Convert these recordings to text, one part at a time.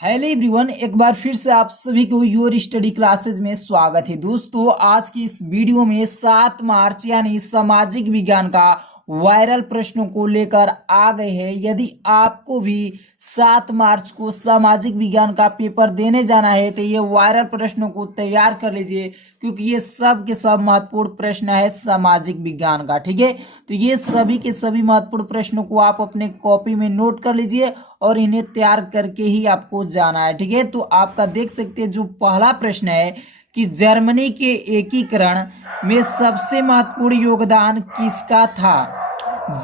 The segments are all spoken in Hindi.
हेलो एवरीवन, एक बार फिर से आप सभी को योर स्टडी क्लासेज में स्वागत है। दोस्तों, आज की इस वीडियो में 7 मार्च यानी सामाजिक विज्ञान का वायरल प्रश्नों को लेकर आ गए हैं। यदि आपको भी 7 मार्च को सामाजिक विज्ञान का पेपर देने जाना है तो ये वायरल प्रश्नों को तैयार कर लीजिए, क्योंकि ये सब के सब महत्वपूर्ण प्रश्न है सामाजिक विज्ञान का। ठीक है, तो ये सभी के सभी महत्वपूर्ण प्रश्नों को आप अपने कॉपी में नोट कर लीजिए और इन्हें तैयार करके ही आपको जाना है। ठीक है, तो आपका देख सकते हैं जो पहला प्रश्न है कि जर्मनी के एकीकरण में सबसे महत्वपूर्ण योगदान किसका था।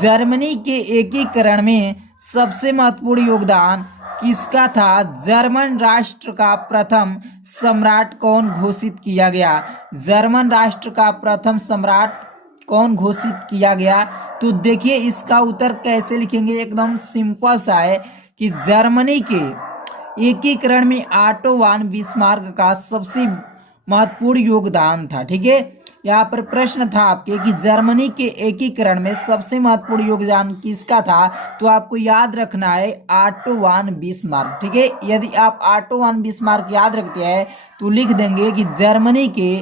जर्मनी के एकीकरण में सबसे महत्वपूर्ण योगदान किसका था। जर्मन राष्ट्र का प्रथम सम्राट कौन घोषित किया गया। जर्मन राष्ट्र का प्रथम सम्राट कौन घोषित किया गया। तो देखिए इसका उत्तर कैसे लिखेंगे, एकदम सिंपल सा है कि जर्मनी के एकीकरण में ऑटो वन बिस्मार्क का सबसे महत्वपूर्ण योगदान था। ठीक है, यहाँ पर प्रश्न था आपके कि जर्मनी के एकीकरण में सबसे महत्वपूर्ण योगदान किसका था, तो आपको याद रखना है ऑटो वन बिस्मार्क। ठीक है, यदि आप ऑटो वन बिस्मार्क याद रखते हैं तो लिख देंगे कि जर्मनी के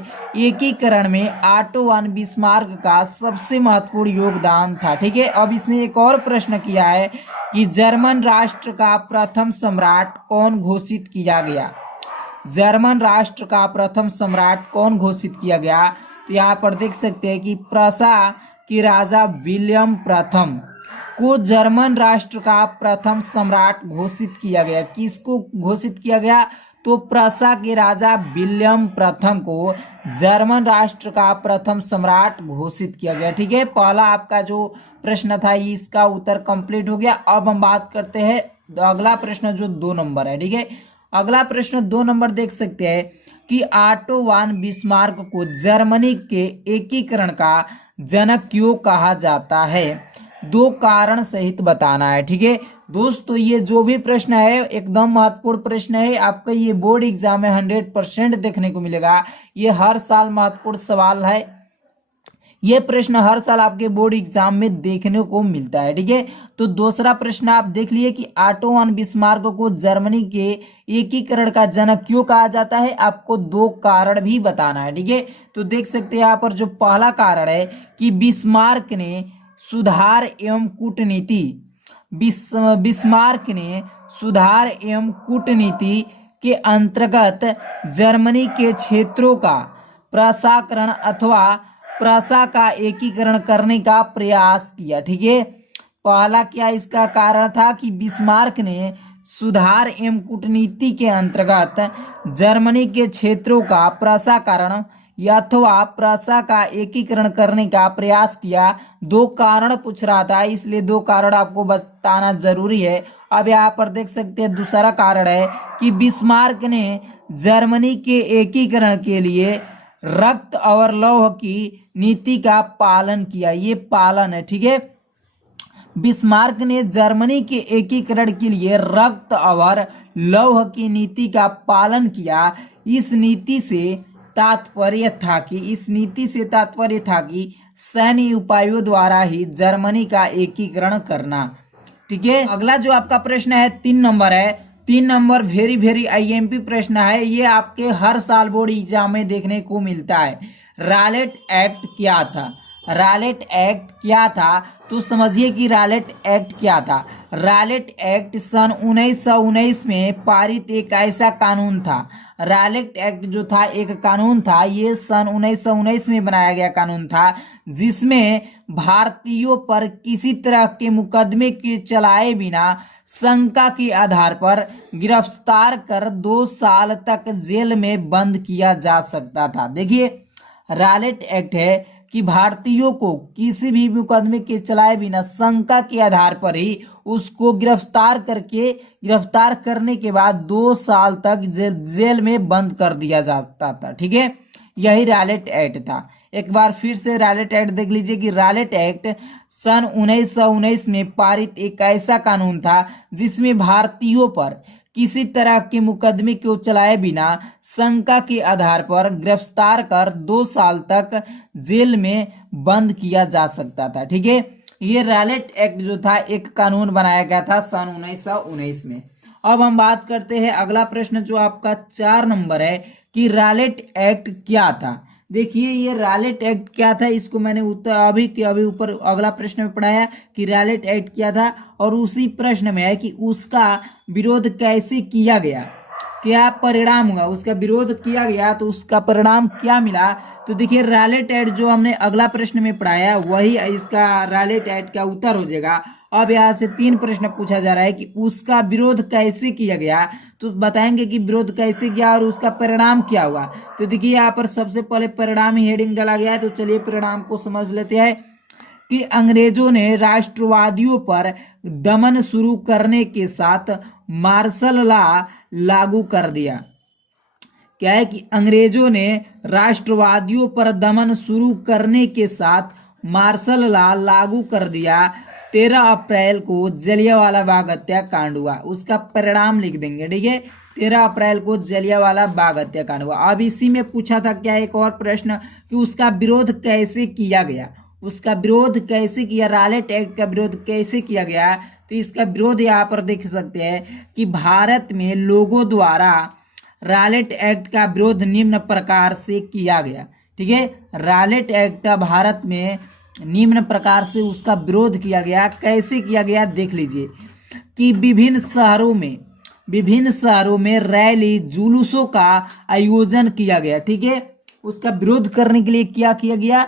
एकीकरण में ऑटो वन बिस्मार्क का सबसे महत्वपूर्ण योगदान था। ठीक है, अब इसमें एक और प्रश्न किया है कि जर्मन राष्ट्र का प्रथम सम्राट कौन घोषित किया गया। जर्मन राष्ट्र का प्रथम सम्राट कौन घोषित किया गया। तो यहाँ पर देख सकते हैं कि प्रसा के राजा विलियम प्रथम को जर्मन राष्ट्र का प्रथम सम्राट घोषित किया गया। किसको घोषित किया गया, तो प्रसा के राजा विलियम प्रथम को जर्मन राष्ट्र का प्रथम सम्राट घोषित किया गया। ठीक है, पहला आपका जो प्रश्न था इसका उत्तर कंप्लीट हो गया। अब हम बात करते हैं अगला प्रश्न जो 2 नंबर है। ठीक है, अगला प्रश्न 2 नंबर देख सकते हैं कि ऑटो वन बिस्मार्क को जर्मनी के एकीकरण का जनक क्यों कहा जाता है। 2 कारण सहित बताना है। ठीक है दोस्तों, ये जो भी प्रश्न है एकदम महत्वपूर्ण प्रश्न है, आपका ये बोर्ड एग्जाम में 100% देखने को मिलेगा। ये हर साल महत्वपूर्ण सवाल है, ये प्रश्न हर साल आपके बोर्ड एग्जाम में देखने को मिलता है। ठीक है, तो दूसरा प्रश्न आप देख लिए कि ऑटो वन बिस्मार्क को जर्मनी के एकीकरण का जनक क्यों कहा जाता है, आपको 2 कारण भी बताना है। ठीक है, तो देख सकते हैं यहाँ पर जो पहला कारण है कि बिस्मार्क ने सुधार एवं कूटनीति बिस्मार्क ने सुधार एवं कूटनीति के अंतर्गत जर्मनी के क्षेत्रों का प्रसाकरण अथवा प्रसा का एकीकरण करने का प्रयास किया। ठीक है, पहला क्या इसका कारण था कि बिस्मार्क ने सुधार एवं कूटनीति के अंतर्गत जर्मनी के क्षेत्रों का प्रसाकरण अथवा प्रसा का एकीकरण करने का प्रयास किया। 2 कारण पूछ रहा था, इसलिए 2 कारण आपको बताना जरूरी है। अब यहाँ पर देख सकते हैं दूसरा कारण है कि बिस्मार्क ने जर्मनी के एकीकरण के लिए रक्त और लौह की नीति का पालन किया। ये पालन है। ठीक है, बिस्मार्क ने जर्मनी के एकीकरण के लिए रक्त और लौह की नीति का पालन किया। इस नीति से तात्पर्य था कि सैन्य उपायों द्वारा ही जर्मनी का एकीकरण करना। ठीक है, अगला जो आपका प्रश्न है 3 नंबर है। 3 नंबर वेरी आईएमपी प्रश्न है, ये आपके हर साल बोर्ड एग्जाम में देखने को मिलता है। रालेट एक्ट क्या था। रालेट एक्ट क्या था, तो समझिए कि रालेट एक्ट क्या था। रालेट एक्ट सन 1919 में पारित एक ऐसा कानून था। रालेट एक्ट जो था एक कानून था, ये सन 1919 में बनाया गया कानून था, जिसमें भारतीयों पर किसी तरह के मुकदमे के चलाए बिना शंका के आधार पर गिरफ्तार कर 2 साल तक जेल में बंद किया जा सकता था। देखिए, रालेट एक्ट है कि भारतीयों को किसी भी मुकदमे के चलाए बिना शंका के आधार पर ही उसको गिरफ्तार करने के बाद 2 साल तक जेल में बंद कर दिया जाता था। ठीक है, यही रालेट एक्ट था। एक बार फिर से रालेट एक्ट देख लीजिए कि रालेट एक्ट सन 1919 में पारित एक ऐसा कानून था जिसमें भारतीयों पर किसी तरह के मुकदमे को चलाए बिना शंका के आधार पर गिरफ्तार कर 2 साल तक जेल में बंद किया जा सकता था। ठीक है, ये रालेट एक्ट जो था एक कानून बनाया गया था सन 1919 में। अब हम बात करते हैं अगला प्रश्न जो आपका 4 नंबर है कि रॉलेट एक्ट क्या था। देखिए ये रॉलेट एक्ट क्या था, इसको मैंने उत्तर अभी के अभी ऊपर अगला प्रश्न में पढ़ाया कि रॉलेट एक्ट क्या था, और उसी प्रश्न में है कि उसका विरोध कैसे किया गया, क्या परिणाम हुआ, उसका विरोध किया गया तो उसका परिणाम क्या मिला। तो देखिए रॉलेट एक्ट जो हमने अगला प्रश्न में पढ़ाया वही इसका रॉलेट एक्ट का उत्तर हो जाएगा। अब यहाँ से 3 प्रश्न पूछा जा रहा है कि उसका विरोध कैसे किया गया, तो बताएंगे कि विरोध कैसे किया और उसका परिणाम क्या हुआ। तो देखिए यहाँ पर सबसे पहले परिणाम ही हेडिंग डाला गया है, तो चलिए परिणाम को समझ लेते हैं कि अंग्रेजों ने राष्ट्रवादियों पर दमन शुरू करने के साथ मार्शल लॉ लागू कर दिया। क्या है कि अंग्रेजों ने राष्ट्रवादियों पर दमन शुरू करने के साथ मार्शल लॉ लागू कर दिया। 13 अप्रैल को जलियांवाला बाग हत्याकांड हुआ, उसका परिणाम लिख देंगे। ठीक है, 13 अप्रैल को जलियांवाला बाग हत्याकांड हुआ। अब इसी में पूछा था क्या एक और प्रश्न कि उसका विरोध कैसे किया गया, उसका विरोध कैसे किया, रॉलेट एक्ट का विरोध कैसे किया गया। तो इसका विरोध यहाँ पर देख सकते हैं कि भारत में लोगों द्वारा रॉलेट एक्ट का विरोध निम्न प्रकार से किया गया। ठीक है, रॉलेट एक्ट का भारत में निम्न प्रकार से उसका विरोध किया गया। कैसे किया गया देख लीजिए कि विभिन्न शहरों में रैली जुलूसों का आयोजन किया गया। ठीक है, उसका विरोध करने के लिए क्या किया गया,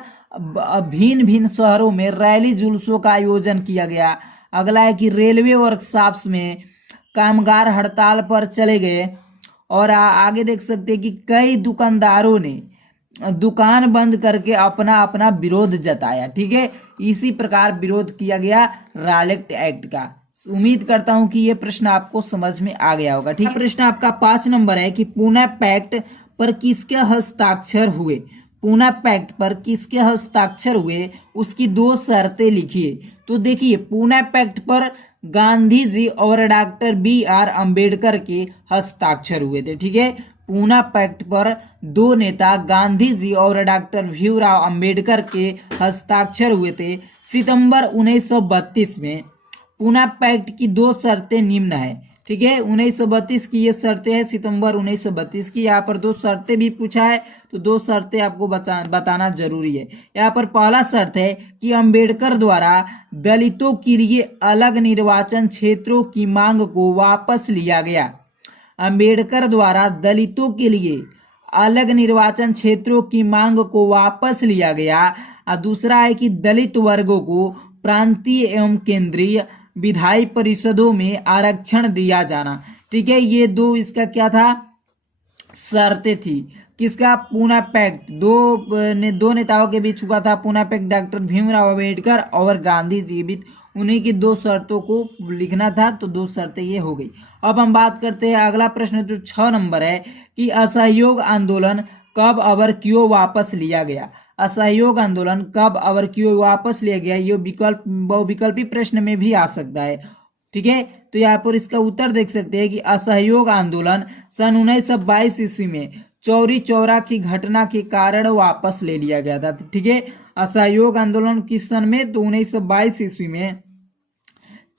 भिन्न भिन्न शहरों में रैली जुलूसों का आयोजन किया गया। अगला है कि रेलवे वर्कशॉप्स में कामगार हड़ताल पर चले गए, और आगे देख सकते हैं कि कई दुकानदारों ने दुकान बंद करके अपना अपना विरोध जताया। ठीक है, इसी प्रकार विरोध किया गया रॉलेट एक्ट का। उम्मीद करता हूं कि ये प्रश्न आपको समझ में आ गया होगा। ठीक है, प्रश्न आपका 5 नंबर है कि पूना पैक्ट पर किसके हस्ताक्षर हुए, पूना पैक्ट पर किसके हस्ताक्षर हुए, उसकी 2 शर्तें लिखिए। तो देखिए पूना पैक्ट पर गांधी जी और डॉक्टर BR अंबेडकर के हस्ताक्षर हुए थे। ठीक है, पूना पैक्ट पर 2 नेता गांधी जी और डॉक्टर भीमराव अंबेडकर के हस्ताक्षर हुए थे सितंबर 1932 में। पूना पैक्ट की 2 शर्तें निम्न है। ठीक है, 1932 की ये शर्तें हैं, सितंबर 1932 की। यहाँ पर 2 शर्तें भी पूछा है, तो 2 शर्तें आपको बताना जरूरी है। यहाँ पर पहला शर्त है कि अंबेडकर द्वारा दलितों के लिए अलग निर्वाचन क्षेत्रों की मांग को वापस लिया गया। अंबेडकर द्वारा दलितों के लिए अलग निर्वाचन क्षेत्रों की मांग को वापस लिया गया। और दूसरा है कि दलित वर्गों को प्रांतीय एवं केंद्रीय विधायी परिषदों में आरक्षण दिया जाना। ठीक है, ये 2 इसका क्या था, शर्तें थी। किसका, पूना पैक्ट, 2 नेताओं के बीच हुआ था पूना पैक्ट, डॉक्टर भीमराव अंबेडकर और गांधी जी भी, उन्हीं की 2 शर्तों को लिखना था, तो 2 शर्तें ये हो गई। अब हम बात करते हैं अगला प्रश्न जो 6 नंबर है कि असहयोग आंदोलन कब और क्यों वापस लिया गया। असहयोग आंदोलन कब और क्यों वापस लिया गया, ये बहुविकल्पी प्रश्न में भी आ सकता है। ठीक है, तो यहाँ पर इसका उत्तर देख सकते हैं कि असहयोग आंदोलन सन 1922 ईस्वी में चौरी चौरा की घटना के कारण वापस ले लिया गया था। ठीक है, असहयोग आंदोलन किस सन में, तो 1922 ईस्वी में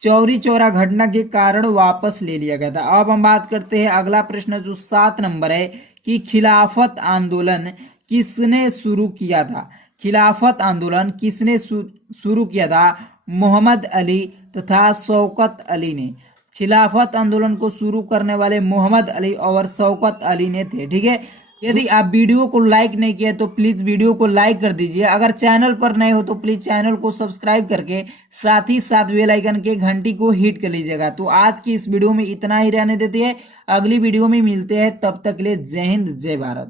चौरी चौरा घटना के कारण वापस ले लिया गया था। अब हम बात करते हैं अगला प्रश्न जो 7 नंबर है कि खिलाफत आंदोलन किसने शुरू किया था। खिलाफत आंदोलन किसने शुरू किया था, मोहम्मद अली तथा शौकत अली ने। खिलाफत आंदोलन को शुरू करने वाले मोहम्मद अली और शौकत अली ने थे। ठीक है, यदि आप वीडियो को लाइक नहीं किए तो प्लीज वीडियो को लाइक कर दीजिए। अगर चैनल पर नए हो तो प्लीज चैनल को सब्सक्राइब करके साथ ही साथ बेल आइकन के घंटी को हिट कर लीजिएगा। तो आज की इस वीडियो में इतना ही रहने देते हैं, अगली वीडियो में मिलते हैं, तब तक के लिए जय हिंद जय भारत।